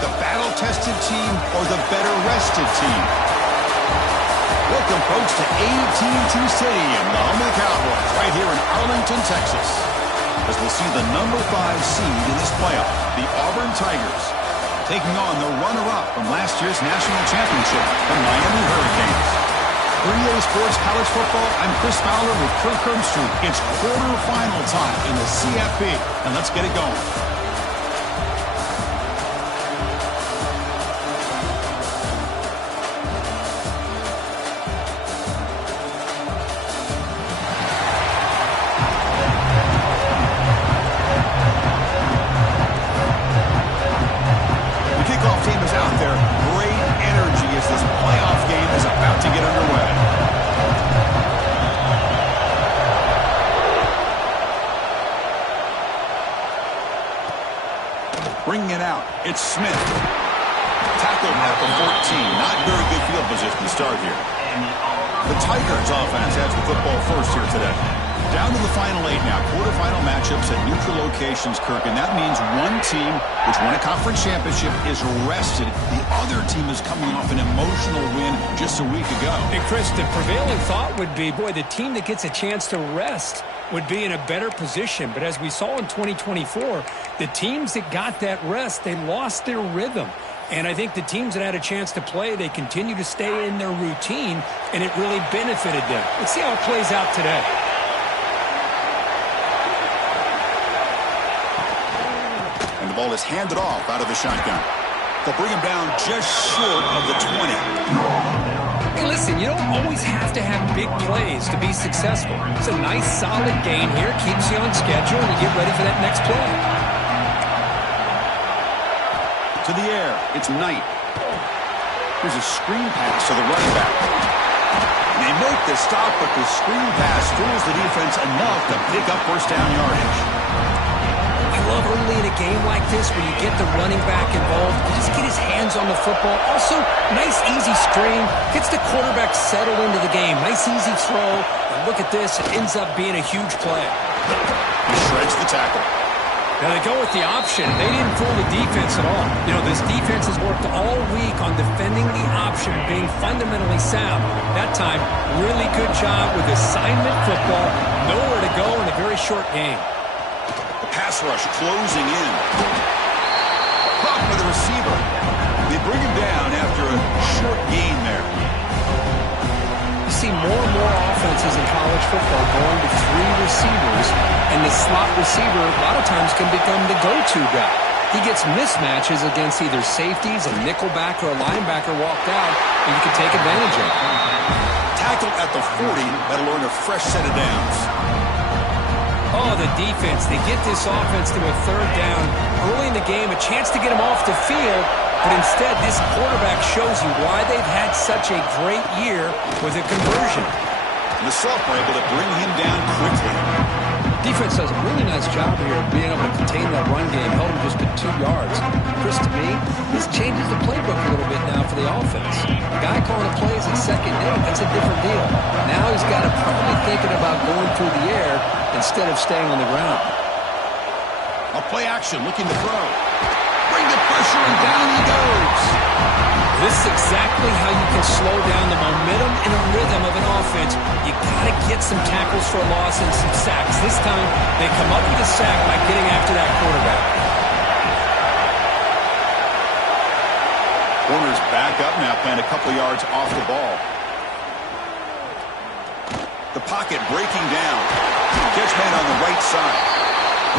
The battle-tested team or the better-rested team? Welcome, folks, to AT&T Stadium, the home of the Cowboys, right here in Arlington, Texas. As we'll see the number 5 seed in this playoff, the Auburn Tigers, taking on the runner-up from last year's national championship, the Miami Hurricanes. For EA Sports College Football, I'm Chris Fowler with Kirk Herbstreit. It's quarterfinal time in the CFP, and let's get it going. Bringing it out, it's Smith. Tackled at the 14. Not very good field position to start here. The Tigers offense has the football first here today. Down to the final 8 now. Quarterfinal matchups at neutral locations, Kirk. And that means one team, which won a conference championship, is rested. The other team is coming off an emotional win just a week ago. And Chris, the prevailing thought would be, boy, the team that gets a chance to rest would be in a better position. But as we saw in 2024, the teams that got that rest, they lost their rhythm. And I think the teams that had a chance to play, they continue to stay in their routine, and it really benefited them. Let's see how it plays out today. And the ball is handed off out of the shotgun. They'll bring him down just short of the 20. Hey, listen, you don't always have to have big plays to be successful. It's a nice, solid gain here. Keeps you on schedule, and you get ready for that next play. To the air, it's Knight. Here's a screen pass to the running back. They make the stop, but the screen pass fools the defense enough to pick up first down yardage. I love early in a game like this where you get the running back involved. You just get his hands on the football. Also, nice, easy screen. Gets the quarterback settled into the game. Nice, easy throw. And look at this. It ends up being a huge play. He shreds the tackle. Now they go with the option. They didn't fool the defense at all. You know, this defense has worked all week on defending the option, being fundamentally sound. That time, really good job with assignment football. Nowhere to go in a very short game. Pass rush closing in. Caught by the receiver. They bring him down after a short gain there. You see more and more offenses in college football going to 3 receivers, and the slot receiver a lot of times can become the go-to guy. He gets mismatches against either safeties, a nickelback, or a linebacker walked out, and you can take advantage of it. Tackled at the 40. That'll earn a fresh set of downs. Oh, the defense. They get this offense to a 3rd down. Early in the game, a chance to get him off the field, but instead this quarterback shows you why they've had such a great year with a conversion. And the sophomore able to bring him down quickly. Defense does a really nice job here of being able to contain that run game. Held him just at 2 yards. Chris, to me, this changes the playbook a little bit now for the offense. The guy calling the plays at second down, that's a different deal. Now he's got to probably thinking about going through the air instead of staying on the ground. A play action, looking to throw. Bring the pressure, and down he goes. This is exactly how you can slow down the momentum and a rhythm of an offense. You got to get some tackles for a loss and some sacks. This time, they come up with a sack by getting after that quarterback. Corner's back up now, playing a couple yards off the ball. The pocket breaking down. Catch man on the right side.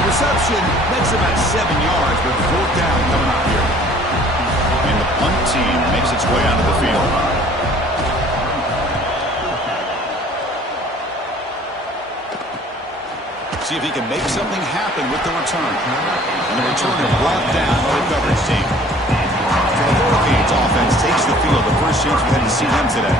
The reception makes about 7 yards, but 4th down coming up here. And the punt team makes its way onto the field. See if he can make something happen with the return. And the return is brought down by the coverage team. So the Hurricanes offense takes the field. The first chance we had to see them today.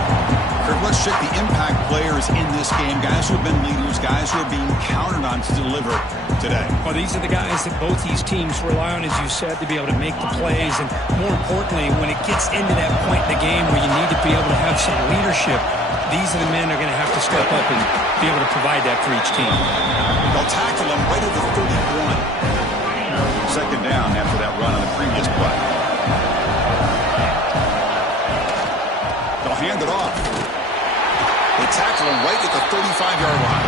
Kirk, let's check the impact players in this game. Guys who have been leaders, guys who are being counted on to deliver today. Well, these are the guys that both these teams rely on, as you said, to be able to make the plays. And more importantly, when it gets into that point in the game where you need to be able to have some leadership, these are the men that are going to have to step up and be able to provide that for each team. They'll tackle him right at the 31. 2nd down after that run on the previous play. 5-yard line.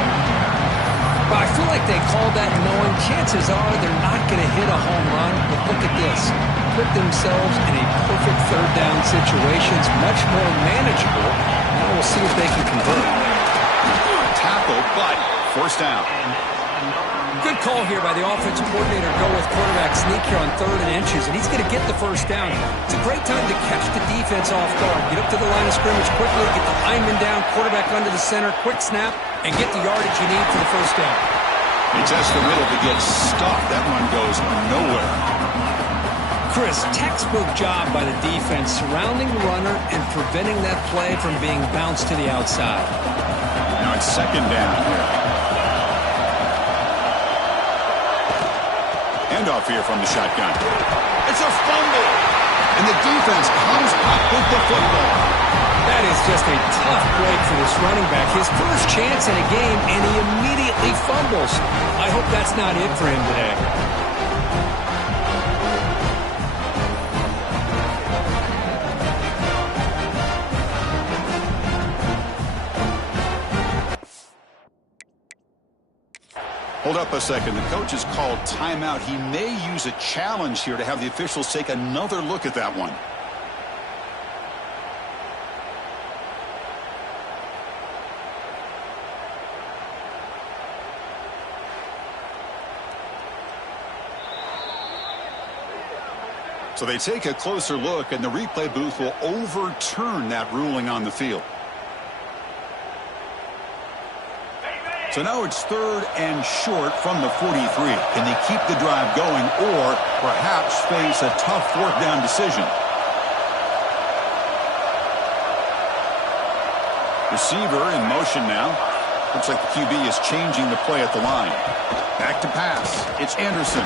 Well, I feel like they called that knowing chances are they're not going to hit a home run. But look at this. Put themselves in a perfect third down situation. It's much more manageable. Now we'll see if they can convert. Tackle, but first down. Good call here by the offensive coordinator to go with quarterback sneak here on 3rd and inches, and he's going to get the first down. It's a great time to catch the defense off guard. Get up to the line of scrimmage quickly, get the lineman down, quarterback under the center, quick snap, and get the yardage you need for the first down. He tests the middle to get stuffed. That one goes nowhere. Chris, textbook job by the defense surrounding the runner and preventing that play from being bounced to the outside. Now it's 2nd down here. Handoff here from the shotgun. It's a fumble. And the defense comes up with the football. That is just a tough break for this running back. His first chance in a game, and he immediately fumbles. I hope that's not it for him today. Hold up a second. The coach has called timeout. He may use a challenge here to have the officials take another look at that one. So they take a closer look, and the replay booth will overturn that ruling on the field. So now it's 3rd and short from the 43. Can they keep the drive going or perhaps face a tough 4th down decision? Receiver in motion now. Looks like the QB is changing the play at the line. Back to pass. It's Anderson.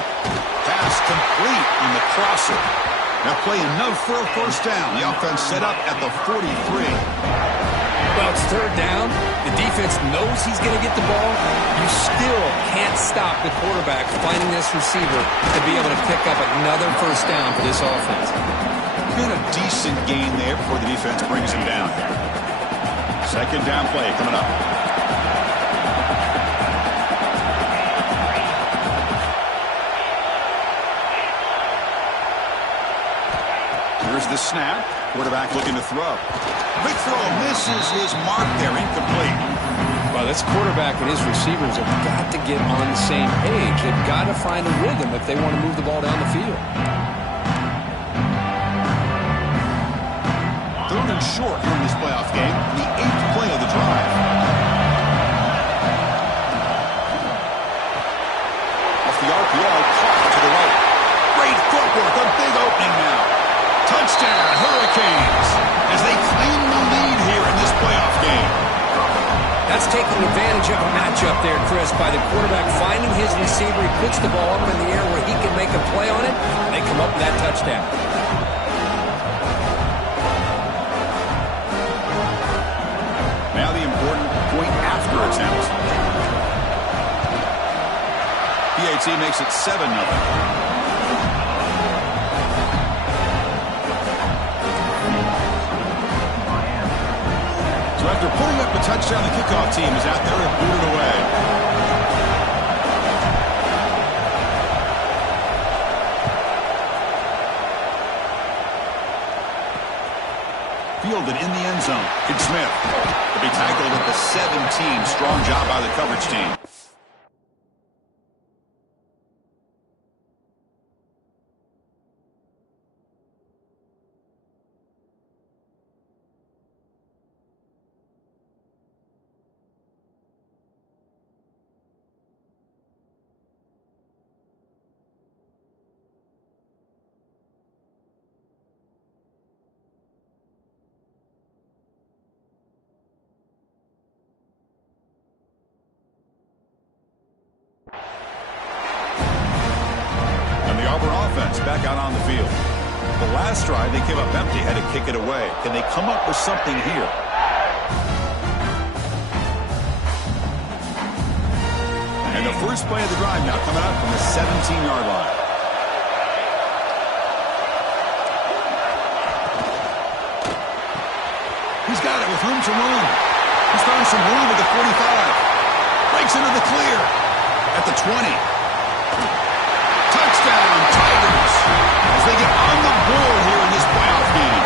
Pass complete on the crosser. Now play enough for a first down. The offense set up at the 43. Well, it's 3rd down. The defense knows he's going to get the ball. You still can't stop the quarterback finding this receiver to be able to pick up another first down for this offense. Been a decent gain there before the defense brings him down. 2nd down play coming up. Here's the snap. Quarterback looking to throw. Big throw misses his mark there, incomplete. Well, this quarterback and his receivers have got to get on the same page. They've got to find a rhythm if they want to move the ball down the field. 3rd and short here in this playoff game. The 8th play of the drive. Off the RPO, caught to the right. Great footwork, a big opening now. Touchdown, Hurricanes, as they claim the lead here in this playoff game. That's taking advantage of a matchup there, Chris, by the quarterback finding his receiver. He puts the ball up in the air where he can make a play on it, and they come up with that touchdown. Now the important point after attempt. PAT makes it 7-0. After putting up a touchdown, the kickoff team is out there and booted away. Fielded in the end zone. It's Smith. To be tackled at the 17. Strong job by the coverage team. Back out on the field. The last drive, they came up empty, had to kick it away. Can they come up with something here? And the first play of the drive now coming up from the 17-yard line. He's got it with room to run. He's found some room at the 45. Breaks into the clear at the 20. Touchdown, Tigers, as they get on the board here in this playoff game.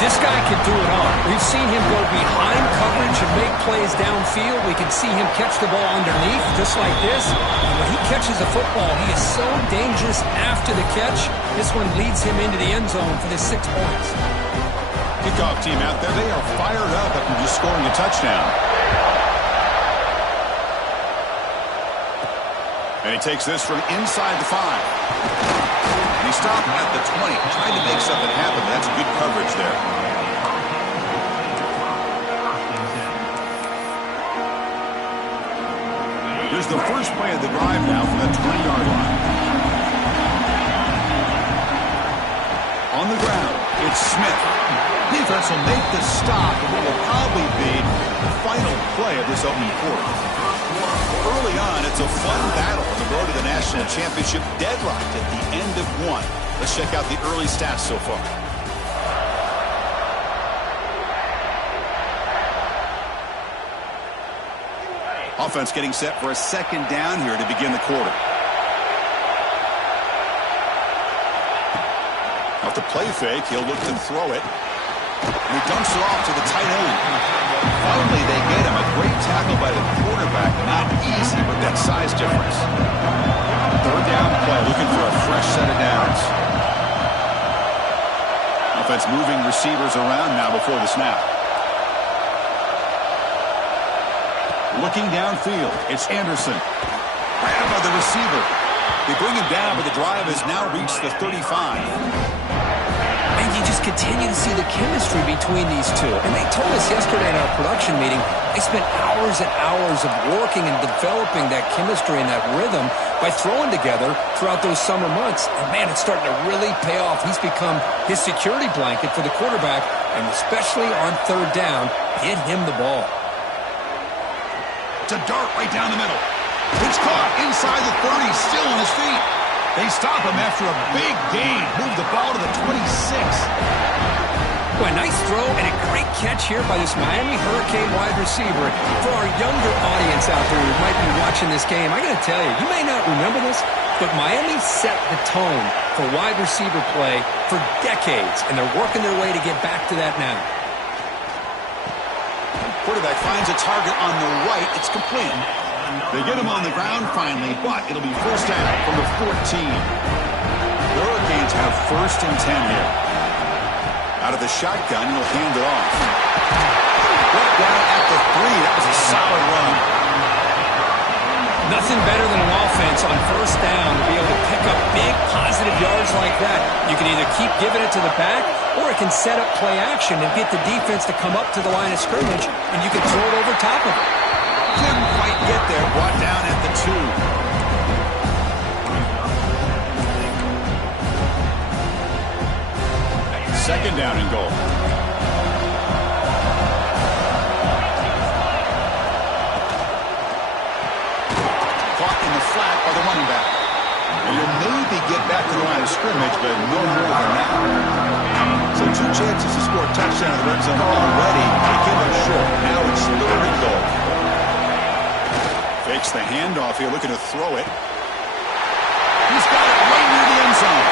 This guy can do it all. We've seen him go behind coverage and make plays downfield. We can see him catch the ball underneath, just like this. And when he catches a football, he is so dangerous after the catch. This one leads him into the end zone for the 6 points. Kickoff team out there, they are fired up after just scoring a touchdown. And he takes this from inside the 5. And he stopped at the 20, trying to make something happen, but that's good coverage there. Here's the first play of the drive now from the 20-yard line. On the ground, it's Smith. Defense will make the stop, and what will probably be the final play of this opening quarter. Early on, it's a fun battle on the road to the national championship, deadlocked at the end of one. Let's check out the early stats so far. Offense getting set for a second down here to begin the quarter. Off the play fake, he'll look to throw it. And he dumps it off to the tight end. Finally, they get him. A great tackle by the quarterback. Not easy with that size difference. Third down play, looking for a fresh set of downs. Offense moving receivers around now before the snap. Looking downfield, it's Anderson. Grabbed by the receiver. They bring him down, but the drive has now reached the 35. And you just continue to see the chemistry between these two. And they told us yesterday in our production meeting, they spent hours and hours of working and developing that chemistry and that rhythm by throwing together throughout those summer months. And, man, it's starting to really pay off. He's become his security blanket for the quarterback, and especially on third down, get him the ball. It's a dart right down the middle. It's caught inside the 30, still on his feet. They stop him after a big gain. Move the ball to the 26. Well, a nice throw and a great catch here by this Miami Hurricane wide receiver. For our younger audience out there who might be watching this game, I got to tell you, you may not remember this, but Miami set the tone for wide receiver play for decades, and they're working their way to get back to that now. Quarterback finds a target on the right. It's complete. They get him on the ground finally, but it'll be first down from the 14. The Hurricanes have first and 10 here. Out of the shotgun, he'll hand it off. Right down at the 3. That was a solid run. Nothing better than an offense on first down to be able to pick up big positive yards like that. You can either keep giving it to the back, or it can set up play action and get the defense to come up to the line of scrimmage, and you can throw it over top of it. Couldn't quite get there. Brought down at the 2. Second down and goal. Caught in the flat by the running back. And you'll maybe get back to the line of scrimmage, but no more than that. So 2 chances to score a touchdown in the red zone already. They came up short. Now it's third and goal. Fakes the handoff here, looking to throw it. He's got it right near the end zone.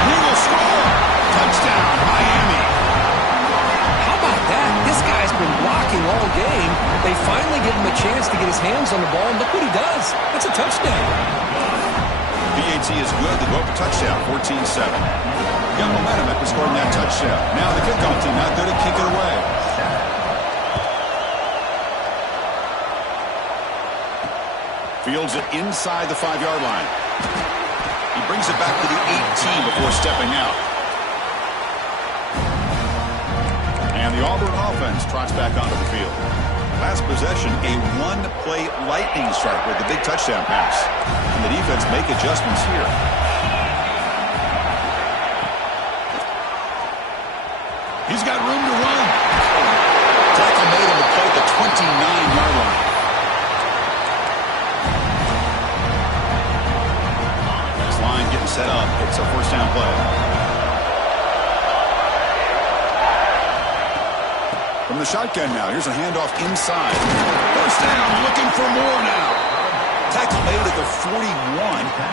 And he will score. Touchdown, Miami. How about that? This guy's been blocking all game. They finally give him a chance to get his hands on the ball, and look what he does. That's a touchdown. PAT is good. They go up a touchdown, 14-7. Got momentum after scoring that touchdown. Now the kickoff team out there to kick it away. Fields it inside the 5-yard line. He brings it back to the 18 before stepping out. And the Auburn offense trots back onto the field. Last possession, a one-play lightning strike with the big touchdown pass. And the defense make adjustments here. He's got room to run. Tackle made him to play at the 29-yard line. Next line getting set up. It's a first down play. From the shotgun now. Here's a handoff inside. First down, looking for more now. Tackle made at the 41.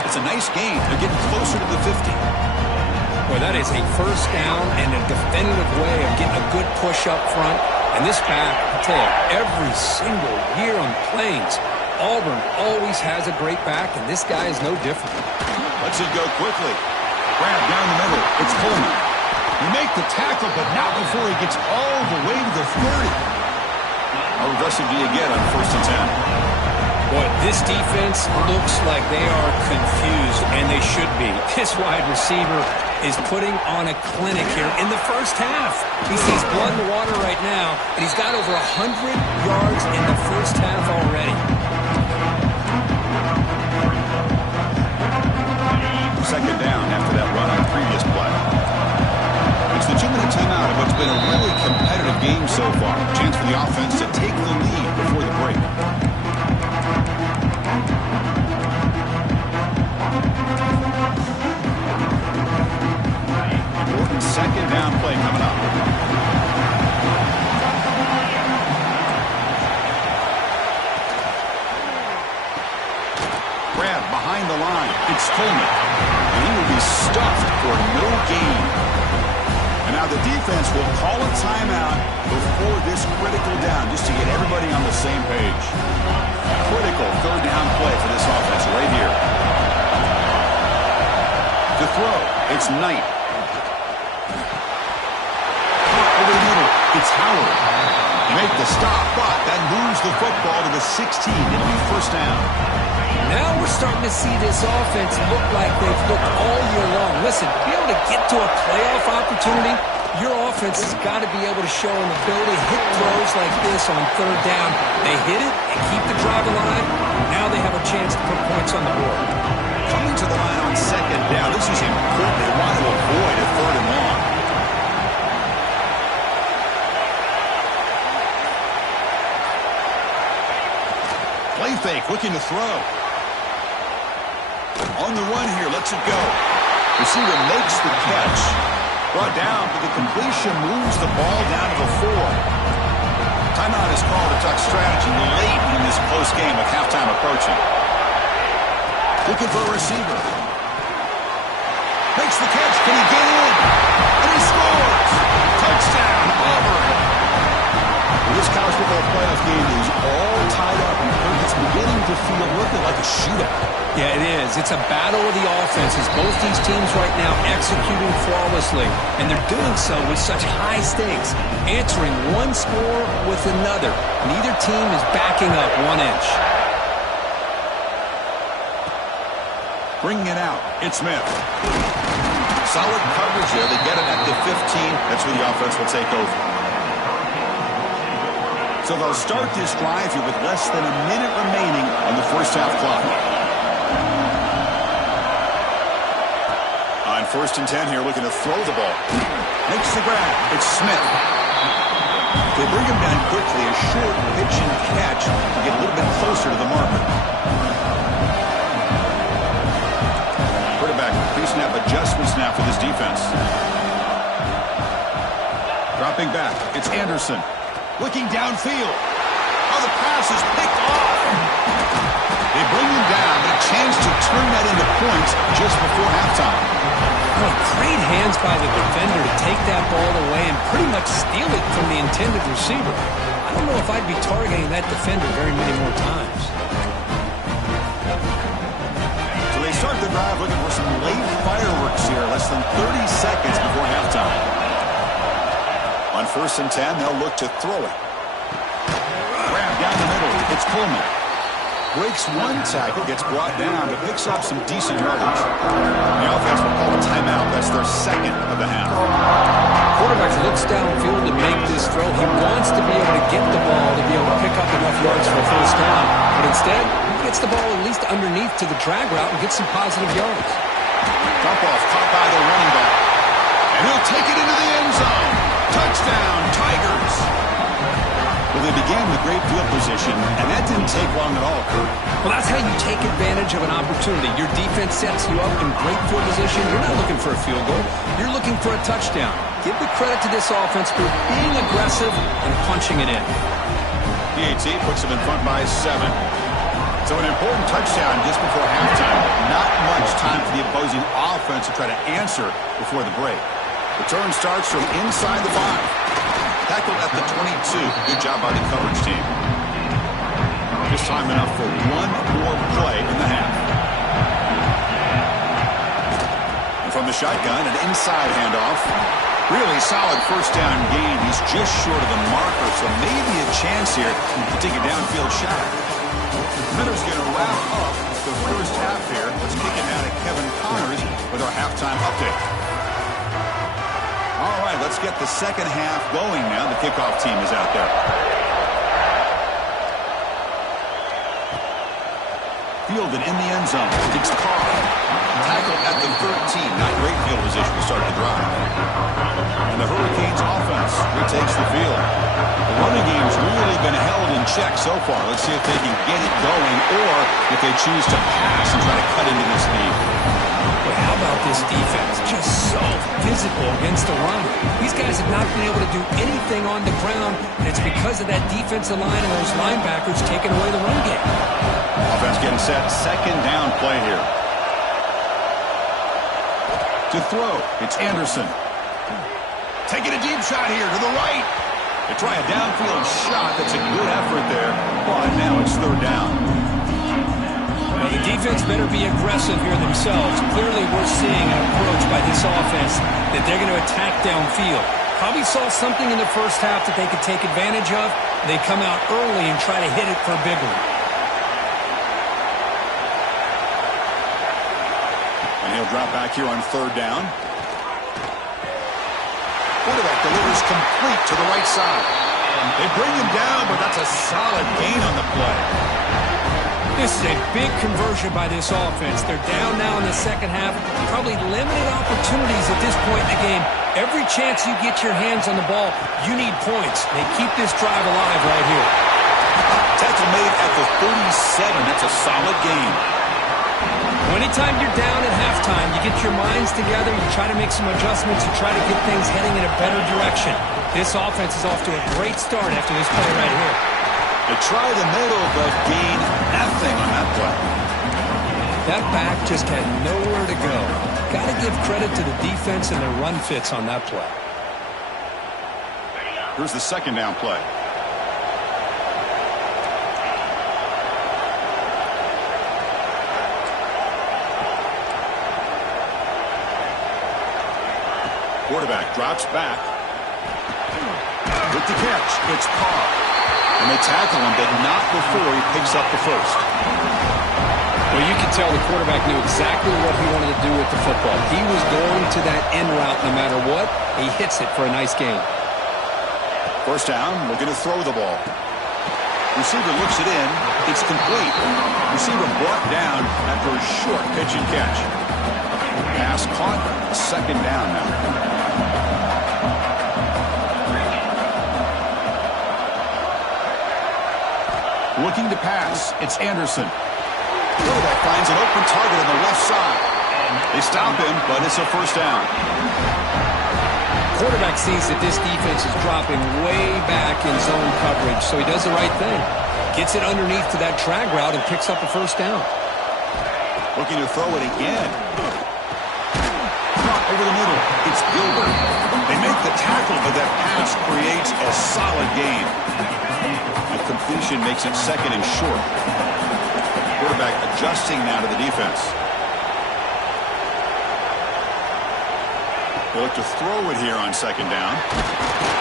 It's a nice gain. They're getting closer to the 50. Well, that is a first down and a definitive way of getting a good push up front. And this back, I tell you, every single year on Plains, Auburn always has a great back, and this guy is no different. Lets it go quickly. Grab down the middle. It's Coleman. You make the tackle, but not before he gets all the way to the 30. How aggressive do you get on 1st and 10? Boy, this defense looks like they are confused, and they should be. This wide receiver is putting on a clinic here in the first half. He sees blood in the water right now, and he's got over 100 yards in the first half already. Second down after that run on the previous play. It's the 2-minute timeout of what's been a really competitive game so far. Chance for the offense to take the lead before the break. Important second down play coming up. Grab behind the line. It's Coleman. And he will be stuffed for no gain. And now the defense will call a timeout before this critical down, just to get everybody on the same page. Critical third down play for this offense right here. To throw, it's Knight. Caught over the middle, it's Howard. Make the stop, but that moves the football to the 16. It'll be first down. Now we're starting to see this offense look like they've looked all year long. Listen, to be able to get to a playoff opportunity, your offense has got to be able to show an ability to hit throws like this on third down. They hit it and keep the drive alive. Now they have a chance to put points on the board. Coming to the line on second down. This is important. They want to avoid a 3rd and long. Play fake, looking to throw. On the run here, lets it go. Receiver makes the catch. Brought down, but the completion moves the ball down to the 4. Timeout is called to talk strategy late in this close game with halftime approaching. Looking for a receiver. Makes the catch. Can he get in? And he scores! Touchdown, Auburn! This college football playoff game is all tied up, and it's beginning to feel looking like a shootout. Yeah, it is. It's a battle of the offenses. Both these teams right now executing flawlessly, and they're doing so with such high stakes, answering one score with another. Neither team is backing up 1 inch. Bringing it out, it's Smith. Solid coverage there. They get it at the 15. That's where the offense will take over. So they'll start this drive here with less than a minute remaining on the first half clock. On 1st and 10 here, looking to throw the ball. Makes the grab. It's Smith. They bring him down quickly. A short pitch and catch to get a little bit closer to the marker. Quarterback pre-snap adjustment snap for this defense. Dropping back. It's Anderson. Looking downfield. Oh, the pass is picked off. They bring him down, but a chance to turn that into points just before halftime. Oh, great hands by the defender to take that ball away and pretty much steal it from the intended receiver. I don't know if I'd be targeting that defender very many more times. So they start the drive looking for some late fireworks here, less than 30 seconds before halftime. On 1st and 10, they'll look to throw it. Grab down the middle. It's Coleman. Breaks one tackle, gets brought down, but picks up some decent yardage. The offense will call a timeout. That's their second of the half. Quarterback looks downfield to make this throw. He wants to be able to get the ball to be able to pick up enough yards for a first down. But instead, he gets the ball at least underneath to the drag route and gets some positive yards. Dump off caught by the running back. And he'll take it into the end zone. Touchdown, Tigers. Well, the they began with great field position, and that didn't take long at all, Kurt. Well, that's how you take advantage of an opportunity. Your defense sets you up in great field position. You're not looking for a field goal. You're looking for a touchdown. Give the credit to this offense for being aggressive and punching it in. PAT puts them in front by 7. So an important touchdown just before halftime. Not much time for the opposing offense to try to answer before the break. Return starts from inside the 5. Tackled at the 22. Good job by the coverage team. Just time enough for one more play in the half. And from the shotgun, an inside handoff. Really solid first down gain. He's just short of the marker, so maybe a chance here to take a downfield shot. Miller's going to wrap up the first half here. Let's kick it down to Kevin Connors with our halftime update. All right, let's get the second half going now. The kickoff team is out there. Fielded in the end zone. Diggs Carr. Tackled at the 13. Not great field position to start the drive. And the Hurricanes offense retakes the field. The running game's really been held in check so far. Let's see if they can get it going or if they choose to pass and try to cut into this lead. But how about this defense? Just so physical against the run. These guys have not been able to do anything on the ground, and it's because of that defensive line and those linebackers taking away the run game. Offense getting set. Second down play here. To throw, it's Anderson. Taking a deep shot here to the right. They try a downfield shot. That's a good effort there, but now it's third down. Now the defense better be aggressive here themselves. Clearly we're seeing an approach by this offense that they're going to attack downfield. Probably saw something in the first half that they could take advantage of. They come out early and try to hit it for a big one. And he'll drop back here on third down. Quarterback delivers complete to the right side. They bring him down, but that's a solid gain on the play. This is a big conversion by this offense. They're down now in the second half. Probably limited opportunities at this point in the game. Every chance you get your hands on the ball, you need points. They keep this drive alive right here. Tackle made at the 37. That's a solid gain. Anytime you're down at halftime, you get your minds together, you try to make some adjustments, you try to get things heading in a better direction. This offense is off to a great start after this play right here. They try the middle, but gain nothing on that play. That back just had nowhere to go. Got to give credit to the defense and their run fits on that play. Here's the second down play. Quarterback drops back. With the catch, it's Carr. And they tackle him, but not before he picks up the first. Well, you can tell the quarterback knew exactly what he wanted to do with the football. He was going to that end route no matter what. He hits it for a nice gain. First down, looking to throw the ball. Receiver looks it in. It's complete. Receiver brought down after a short pitch and catch. Pass caught. Second down now. Looking to pass. It's Anderson. Quarterback finds an open target on the left side. They stop him, but it's a first down. Quarterback sees that this defense is dropping way back in zone coverage, so he does the right thing. Gets it underneath to that drag route and picks up a first down. Looking to throw it again. Caught over the middle. It's Gilbert. They make the tackle, but that pass creates a solid gain. A completion makes it second and short. Quarterback adjusting now to the defense. They look to throw it here on second down.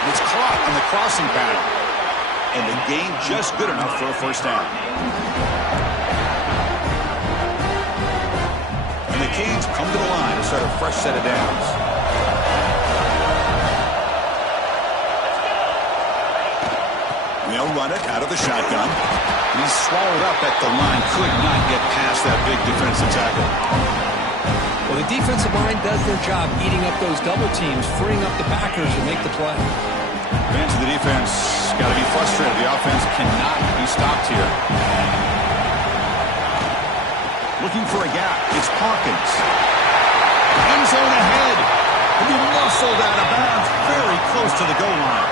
It's caught on the crossing pattern. And the gain just good enough for a first down. And the Canes come to the line to start a fresh set of downs. And they'll run it out of the shotgun. And he's swallowed up at the line. Could not get past that big defensive tackle. Well, the defensive line does their job eating up those double teams, freeing up the backers to make the play. Fans of the defense got to be frustrated. The offense cannot be stopped here. Looking for a gap. It's Hawkins. End zone ahead. And he muscled out of bounds very close to the goal line.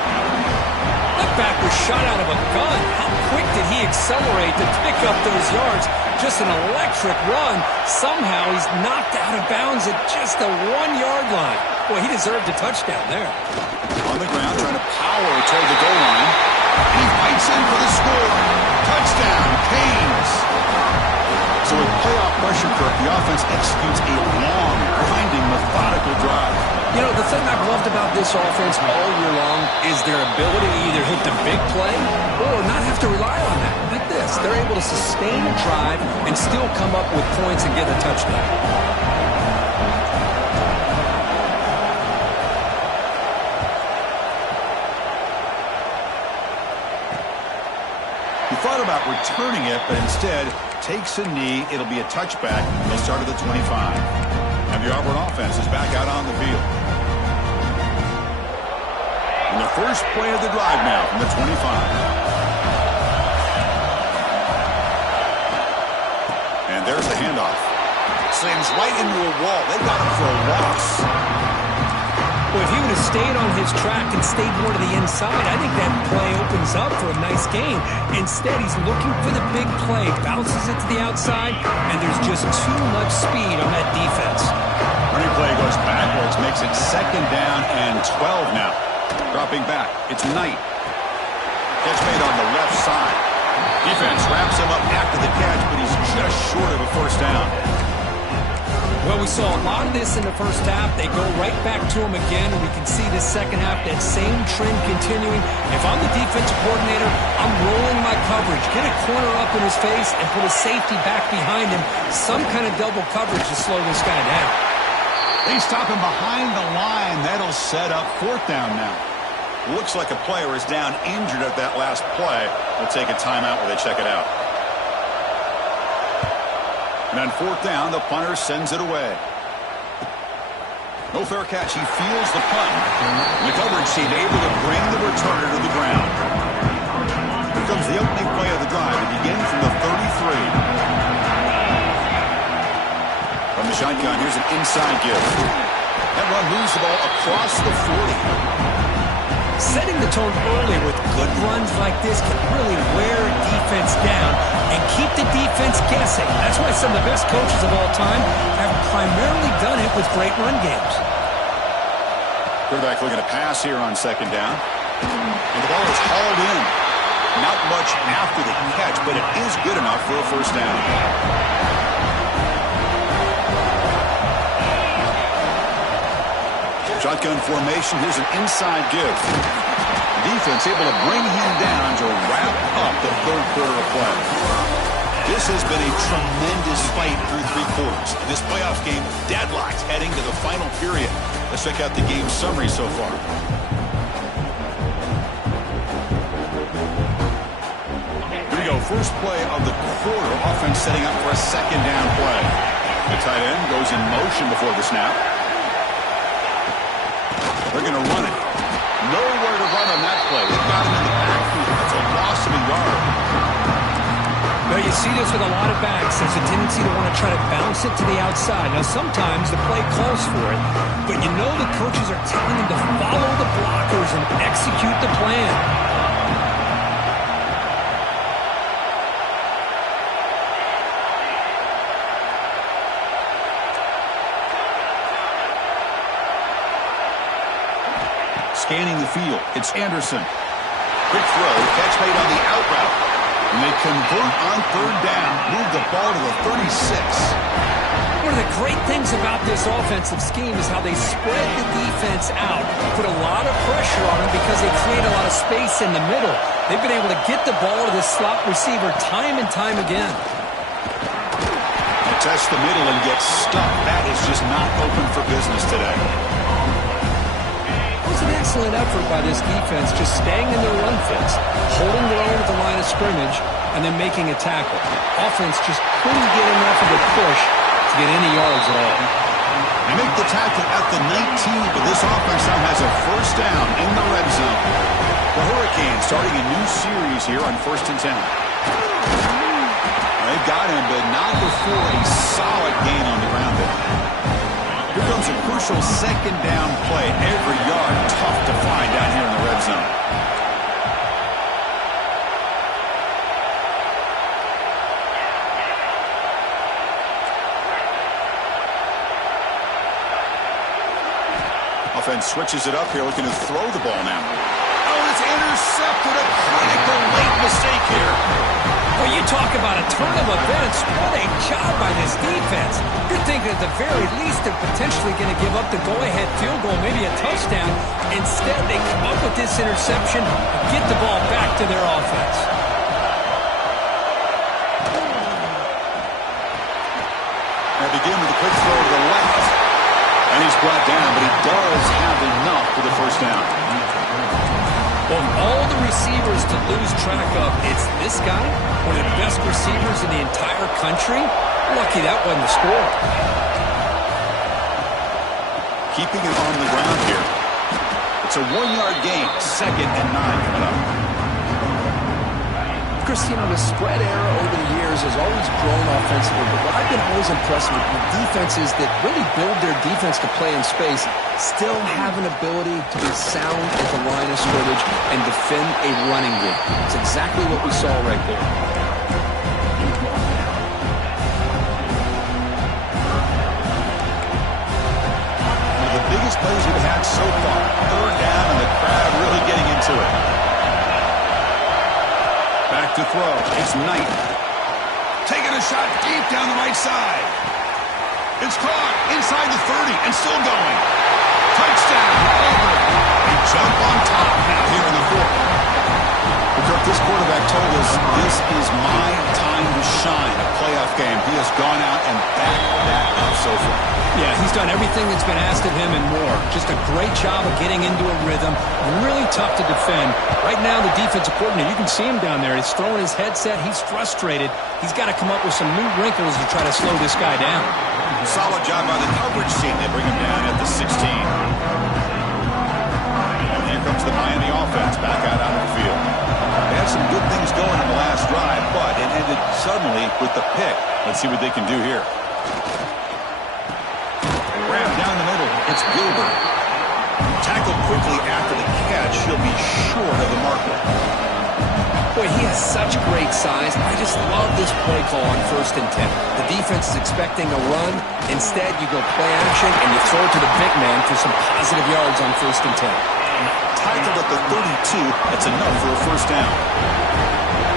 That back was shot out of a gun. How quick did he accelerate to pick up those yards? Just an electric run. Somehow he's knocked out of bounds at just the 1-yard line. Boy, he deserved a touchdown there. On the ground, trying to power toward the goal line. And he fights in for the score. Touchdown, Canes. So with playoff pressure, Kirk, the offense executes a long, grinding, methodical drive. You know, the thing I've loved about this offense all year long is their ability to either hit the big play or not have to rely on that. Like this, they're able to sustain a drive and still come up with points and get a touchdown. He thought about returning it, but instead takes a knee. It'll be a touchback. They'll start at the 25. And the Auburn offense is back out on the field. And the first play of the drive now from the 25. And there's the handoff. Slams right into a wall. They got him for a loss. Well, if he would have stayed on his track and stayed more to the inside, I think that play opens up for a nice gain. Instead, he's looking for the big play, bounces it to the outside, and there's just too much speed on that defense. Running play goes backwards, makes it 2nd down and 12 now. Dropping back, it's Knight. Catch made on the left side. Defense wraps him up after the catch, but he's just short of a first down. Well, we saw a lot of this in the first half. They go right back to him again, and we can see the second half, that same trend continuing. If I'm the defensive coordinator, I'm rolling my coverage. Get a corner up in his face and put a safety back behind him. Some kind of double coverage to slow this guy down. They stop him behind the line. That'll set up 4th down now. Looks like a player is down injured at that last play. We'll take a timeout while they check it out. And on 4th down, the punter sends it away. No fair catch. He feels the punt. The coverage team able to bring the returner to the ground. Here comes the opening play of the drive. It begins from the 33. From the shotgun, here's an inside give. That run moves the ball across the 40. Setting the tone early with good runs like this can really wear a defense down and keep the defense guessing. That's why some of the best coaches of all time have primarily done it with great run games. Quarterback looking to pass here on 2nd down. And the ball is hauled in. Not much after the catch, but it is good enough for a first down. Shotgun formation. Here's an inside give. Defense able to bring him down to wrap up the 3rd quarter of play. This has been a tremendous fight through 3 quarters. This playoff game deadlocked heading to the final period. Let's check out the game summary so far. Here we go. First play of the quarter. Offense setting up for a 2nd down play. The tight end goes in motion before the snap. They're going to run it. Nowhere to run on that play. They've got him in the backfield. It's a loss of a yard. Well, you see this with a lot of backs. There's a tendency to want to try to bounce it to the outside. Now, sometimes the play calls for it, but you know the coaches are telling them to follow the blockers and execute the plan. Scanning the field. It's Anderson. Quick throw. Catch made on the out route. And they convert on 3rd down. Move the ball to the 36. One of the great things about this offensive scheme is how they spread the defense out, put a lot of pressure on them because they create a lot of space in the middle. They've been able to get the ball to the slot receiver time and time again. They test the middle and get stuck. That is just not open for business today. It was an excellent effort by this defense, just staying in their run fits, holding their own at the line of scrimmage, and then making a tackle. Offense just couldn't get enough of a push to get any yards at all. They make the tackle at the 19, but this offense now has a first down in the red zone. The Hurricanes starting a new series here on 1st and 10. They got him, but not before a solid gain on the ground there. Here comes a crucial second down play. Every yard tough to find down here in the red zone. Offense switches it up here, looking to throw the ball now. Oh, it's intercepted. A critical late mistake here. Well, you talk about a turn of events. What a job by this defense. You're thinking at the very least they're potentially going to give up the go-ahead field goal, maybe a touchdown. Instead, they come up with this interception and get the ball back to their offense. They begin with a quick throw to the left. And he's brought down, but he does have enough for the first down. Well, all the receivers to lose track of, it's this guy, one of the best receivers in the entire country. Lucky that wasn't the score. Keeping it on the ground here. It's a 1-yard gain, 2nd and 9 coming up. Christine, the spread era over the years has always grown offensively, but what I've been always impressed with defenses that really build their defense to play in space still have an ability to be sound at the line of scrimmage and defend a running game. It's exactly what we saw right there. One of the biggest plays we've had so far. 3rd down, and the crowd really getting into it. Back to throw. It's Knight. Taking a shot deep down the right side. It's caught inside the 30 and still going. Touchdown. Over. They jump on top now here in the 4th. Because this quarterback told us this is my time to shine. A playoff game. He has gone out and backed that up so far. Yeah, he's done everything that's been asked of him and more. Just a great job of getting into a rhythm. Really tough to defend. Right now, the defensive coordinator, you can see him down there. He's throwing his headset. He's frustrated. He's got to come up with some new wrinkles to try to slow this guy down. Solid job by the coverage team. They bring him down at the 16. And here comes the Miami offense back out on the field. They had some good things going in the last drive, but it ended suddenly with the pick. Let's see what they can do here. Grab down the middle. It's Gilbert. Tackled quickly after the catch. He'll be short of the marker. Boy, he has such great size. I just love this play call on 1st and 10. The defense is expecting a run. Instead, you go play action, and you throw it to the big man for some positive yards on 1st and 10. Tackled at the 32. That's enough for a first down.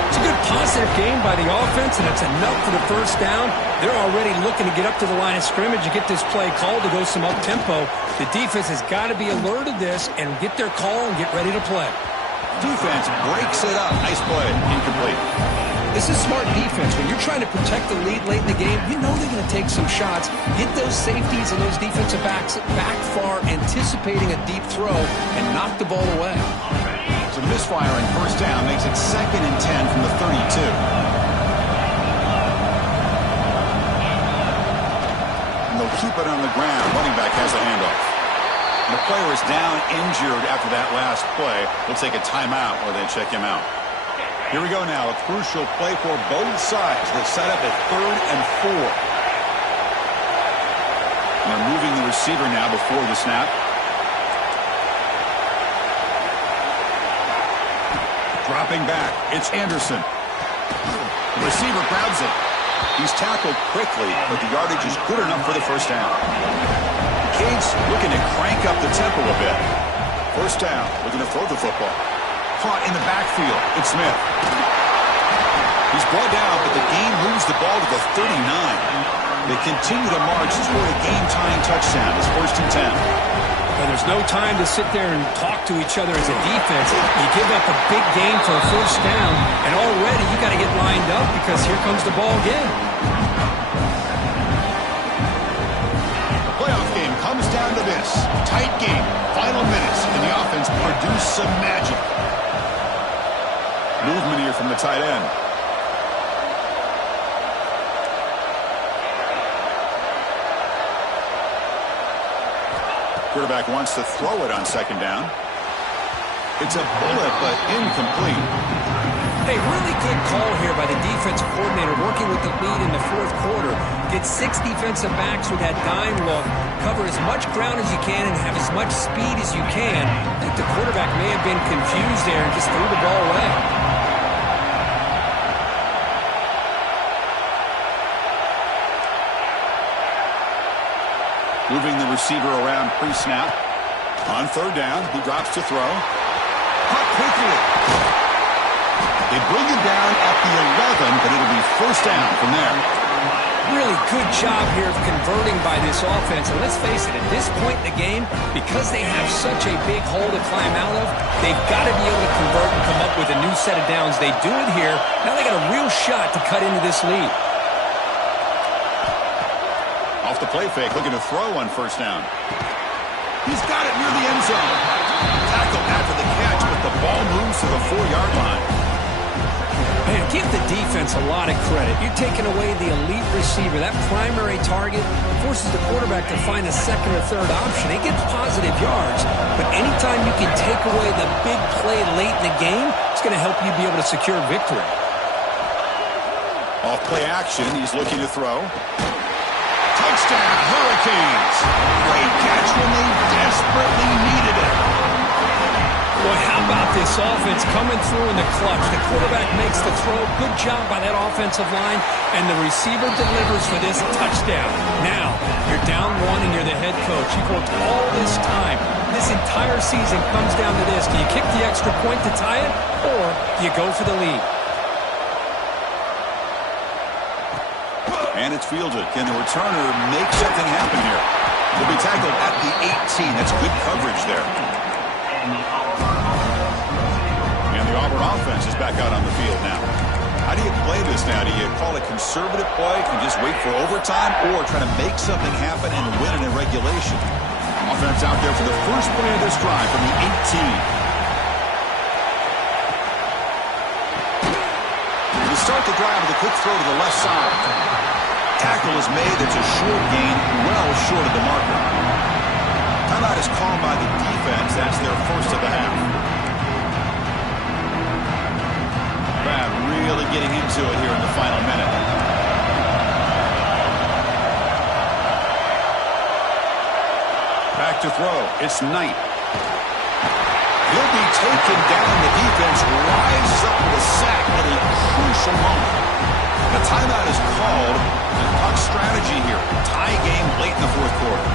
It's a good positive game by the offense, and it's enough for the first down. They're already looking to get up to the line of scrimmage and get this play called to go some up-tempo. The defense has got to be alert of this and get their call and get ready to play. Defense breaks it up. Nice play. Incomplete. This is smart defense. When you're trying to protect the lead late in the game, you know they're going to take some shots. Get those safeties and those defensive backs back far, anticipating a deep throw, and knock the ball away. So misfire in first down makes it 2nd and 10 from the 32. And they'll keep it on the ground. Running back has a handoff. And the player is down injured after that last play. We'll take a timeout while they check him out. Here we go now. A crucial play for both sides. They're set up at 3rd and 4. And they're moving the receiver now before the snap. Dropping back. It's Anderson. The receiver grabs it. He's tackled quickly, but the yardage is good enough for the first down. Cade's looking to crank up the tempo a bit. First down. Looking to throw the football. Caught in the backfield. It's Smith. He's brought down, but the game moves the ball to the 39. They continue to march toward a game-tying touchdown. It's 1st and 10. Well, there's no time to sit there and talk to each other as a defense. You give up a big gain for a first down, and already you got to get lined up because here comes the ball again. The playoff game comes down to this. Tight game. Final minutes, and the offense produced some magic. Movement here from the tight end. Quarterback wants to throw it on 2nd down. It's a bullet, but incomplete. Hey, really good call here by the defensive coordinator working with the lead in the fourth quarter. Get 6 defensive backs with that dime look. Cover as much ground as you can and have as much speed as you can. I think the quarterback may have been confused there and just threw the ball away. Moving the receiver around pre-snap. On third down, he drops to throw. Caught quickly. They bring him down at the 11, but it'll be first down from there. Really good job here of converting by this offense. And let's face it, at this point in the game, because they have such a big hole to climb out of, they've got to be able to convert and come up with a new set of downs. They do it here. Now they got a real shot to cut into this lead. Off the play fake, looking to throw on first down. He's got it near the end zone. Tackle after the catch, but the ball moves to the 4-yard line. Man, give the defense a lot of credit. You're taking away the elite receiver. That primary target forces the quarterback to find a second or third option. He gets positive yards, but anytime you can take away the big play late in the game, it's going to help you be able to secure victory. Off play action, he's looking to throw. Touchdown, Hurricanes. Great catch when they desperately needed it. Boy, how about this offense coming through in the clutch? The quarterback makes the throw. Good job by that offensive line. And the receiver delivers for this touchdown. Now, you're down 1 and you're the head coach. You've worked all this time. This entire season comes down to this. Do you kick the extra point to tie it, or do you go for the lead? And it's fielded. Can the returner make something happen here? He'll be tackled at the 18. That's good coverage there. And the Auburn offense is back out on the field now. How do you play this now? Do you call a conservative play and just wait for overtime, or try to make something happen and win it in regulation? Offense out there for the first play of this drive from the 18. To start the drive with a quick throw to the left side. Tackle is made. It's a short gain, well short of the marker. Timeout is called by the defense. That's their first of the half. Brad really getting into it here in the final minute. Back to throw. It's Knight. He'll be taken down. The defense rises up with a sack at a crucial moment. The timeout is called. Puck strategy here. Tie game late in the fourth quarter.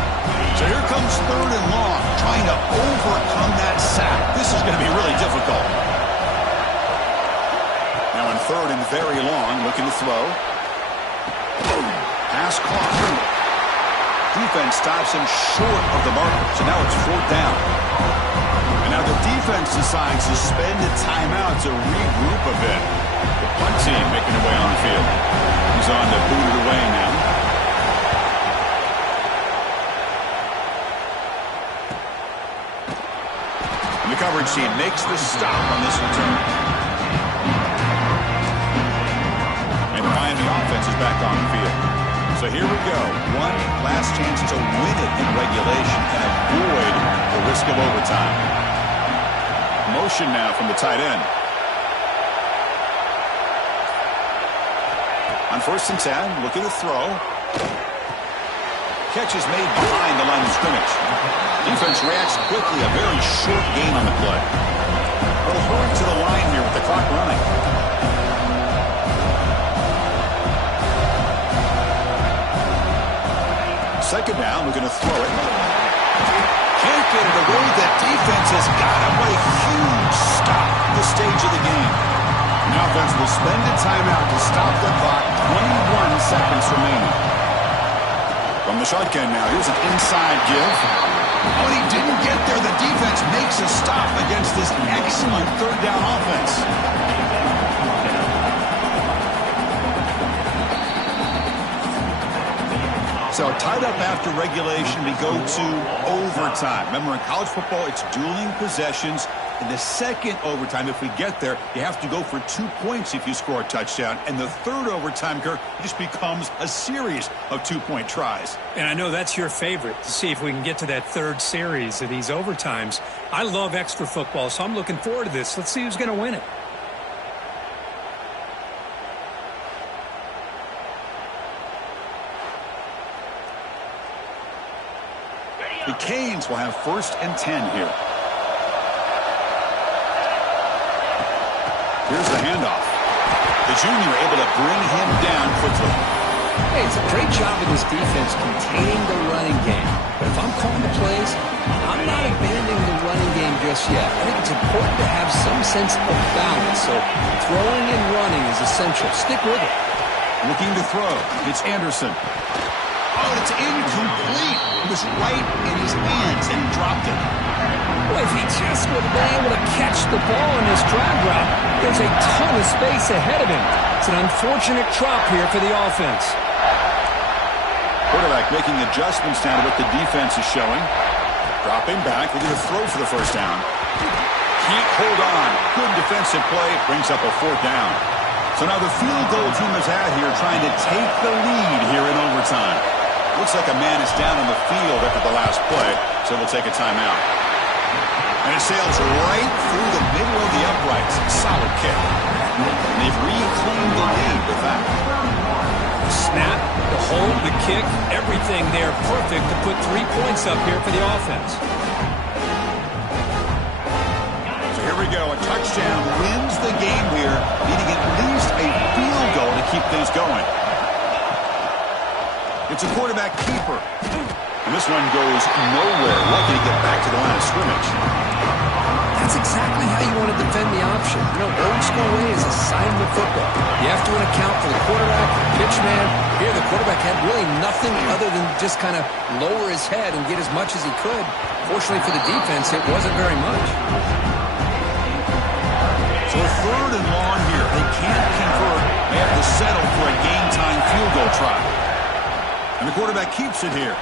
So here comes third and long, trying to overcome that sack. This is going to be really difficult. Now in third and very long, looking to throw. Pass caught. Defense stops him short of the marker. So now it's fourth down. And now the defense decides to spend a timeout to regroup a bit. The punt team making their way on the field. He's on to boot it away now. And the coverage team makes the stop on this return. And Miami offense is back on the field. So here we go. One last chance to win it in regulation and avoid the risk of overtime. Motion now from the tight end. On first and 10, looking to throw. Catch is made behind the line of scrimmage. Defense reacts quickly. A very short gain on the play. They'll hurry to the line here with the clock running. Second down, looking to throw it. Can't get it away. The defense has got him. What a huge stop at this stage of the game. The offense will spend a timeout to stop the clock. 21 seconds remaining. From the shotgun now, here's an inside give. Oh, and he didn't get there. The defense makes a stop against this excellent third down offense. So tied up after regulation, we go to overtime. Remember, in college football, it's dueling possessions. In the second overtime, if we get there, you have to go for 2 points if you score a touchdown. And the third overtime, Kirk, it just becomes a series of 2-point tries. And I know that's your favorite, to see if we can get to that third series of these overtimes. I love extra football, so I'm looking forward to this. Let's see who's going to win it. The Canes will have 1st and 10 here. Here's the handoff. The junior able to bring him down quickly. Hey, it's a great job of this defense containing the running game. But if I'm calling the plays, I'm not abandoning the running game just yet. I think it's important to have some sense of balance. So throwing and running is essential. Stick with it. Looking to throw. It's Anderson. Oh, it's incomplete. It was right in his hands, and he dropped it. Well, if he just would have been able to catch the ball in this drag route, there's a ton of space ahead of him. It's an unfortunate drop here for the offense. Quarterback making adjustments now to what the defense is showing. Dropping back, looking to throw for the 1st down. Hold on. Good defensive play. Brings up a 4th down. So now the field goal team is out here trying to take the lead here in overtime. Looks like a man is down on the field after the last play, so we'll take a timeout. And it sails right through the middle of the uprights. Solid kick. And they've reclaimed the lead with that. The snap, the hold, the kick, everything there perfect to put 3 points up here for the offense. So here we go. A touchdown wins the game here, needing at least a field goal to keep things going. It's a quarterback keeper. And this one goes nowhere. Lucky to get back to the line of scrimmage. That's exactly how you want to defend the option. You know, old school way is assignment football. You have to account for the quarterback, the pitch man. Here, the quarterback had really nothing other than just kind of lower his head and get as much as he could. Fortunately for the defense, it wasn't very much. So 3rd and long here. They can't convert. They have to settle for a game-time field goal try. And the quarterback keeps it here.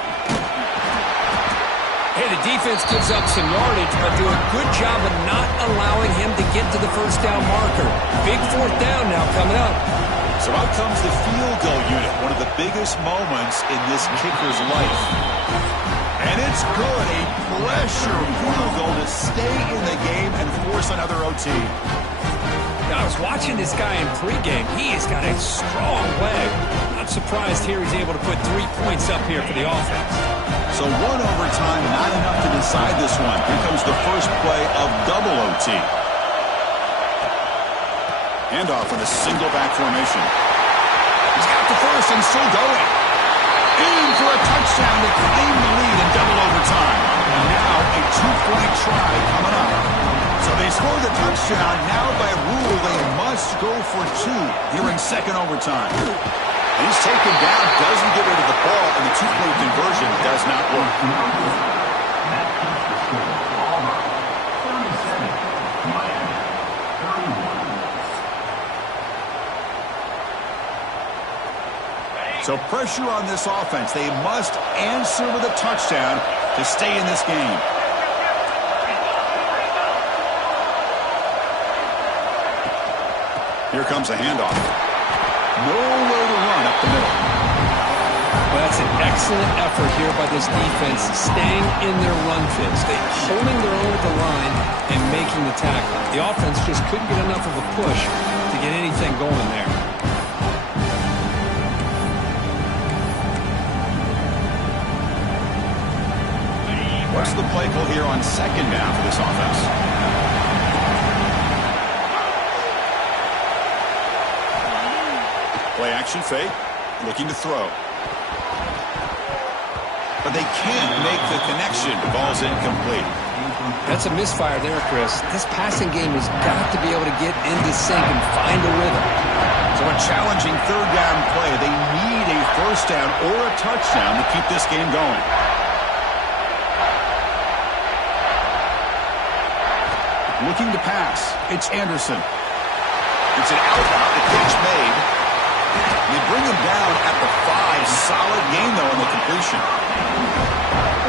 Hey, the defense gives up some yardage, but do a good job of not allowing him to get to the 1st down marker. Big 4th down now coming up. So out comes the field goal unit, one of the biggest moments in this kicker's life. And it's good. A pressure field goal to stay in the game and force another OT. Now, I was watching this guy in pregame. He has got a strong leg. Not surprised here he's able to put 3 points up here for the offense. So 1 overtime, not enough to decide this one. Here comes the first play of double OT. Handoff with a single back formation. He's got the first and still going. In for a touchdown to claim the lead in double overtime. And now a 2-point try coming up. So they score the touchdown. Now by rule, they must go for 2 here in 2nd overtime. And he's taken down, doesn't get rid of the ball, and the 2-point conversion does not work. So pressure on this offense. They must answer with a touchdown to stay in this game. Here comes a handoff. Nowhere to run up the middle. Well, that's an excellent effort here by this defense, staying in their run fits. They're holding their own at the line and making the tackle. The offense just couldn't get enough of a push to get anything going there. What's the play call here on 2nd down for this offense? Play action fake, looking to throw. But they can't make the connection. Ball's incomplete. That's a misfire there, Chris. This passing game has got to be able to get into sync and find a rhythm. So a challenging 3rd down play. They need a 1st down or a touchdown to keep this game going. Looking to pass. It's Anderson. It's an out route. The pitch made. They bring him down at the 5. Solid game, though, on the completion.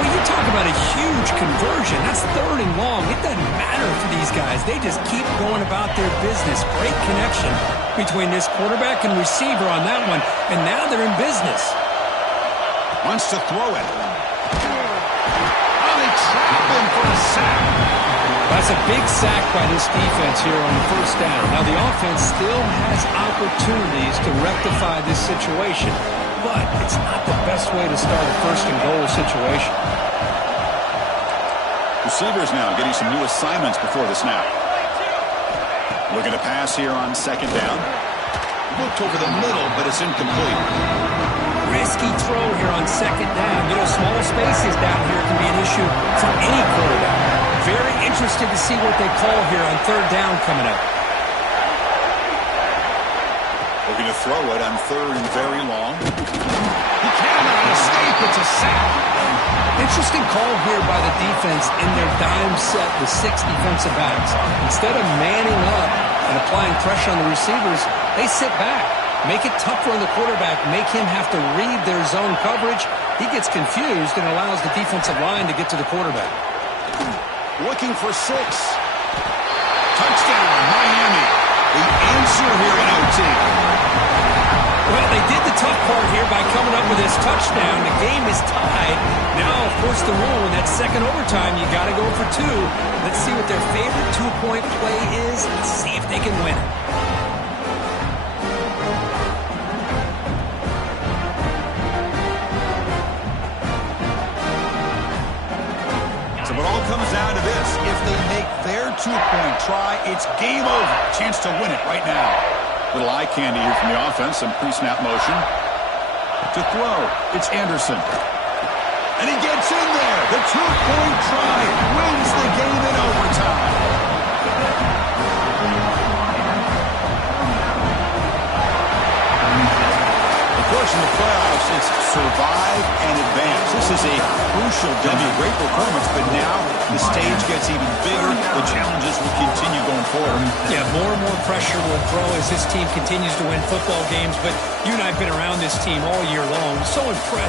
Well, you talk about a huge conversion. That's 3rd and long. It doesn't matter for these guys. They just keep going about their business. Great connection between this quarterback and receiver on that one, and now they're in business. Wants to throw it. Oh, they trap him for a sack. That's a big sack by this defense here on the 1st down. Now, the offense still has opportunities to rectify this situation, but it's not the best way to start a 1st and goal situation. Receivers now getting some new assignments before the snap. Looking to pass here on 2nd down. Looked over the middle, but it's incomplete. Risky throw here on 2nd down. You know, small spaces down here can be an issue for any quarterback. Very interested to see what they call here on 3rd down coming up. Looking to throw it on 3rd and very long. He cannot escape. It's a sack. Interesting call here by the defense in their dime set with 6 defensive backs. Instead of manning up and applying pressure on the receivers, they sit back, make it tougher on the quarterback, make him have to read their zone coverage. He gets confused and allows the defensive line to get to the quarterback. Looking for 6. Touchdown, Miami. The answer here in OT. Well, they did the tough part here by coming up with this touchdown. The game is tied. Now, of course, the rule in that 2nd overtime, you got to go for 2. Let's see what their favorite 2-point play is. Let's see if they can win it. So it all comes down to this. If they make their 2-point try, it's game over. Chance to win it right now. Little eye candy here from the offense. Some pre-snap motion. To throw, it's Anderson. And he gets in there. The 2-point try wins the game in overtime. Of course, in the playoffs, it's survive and advance. This is a crucial W. Great performance, but now the stage gets even bigger. The challenges will continue going forward. Yeah, more and more pressure will grow as this team continues to win football games. But you and I have been around this team all year long. So impressed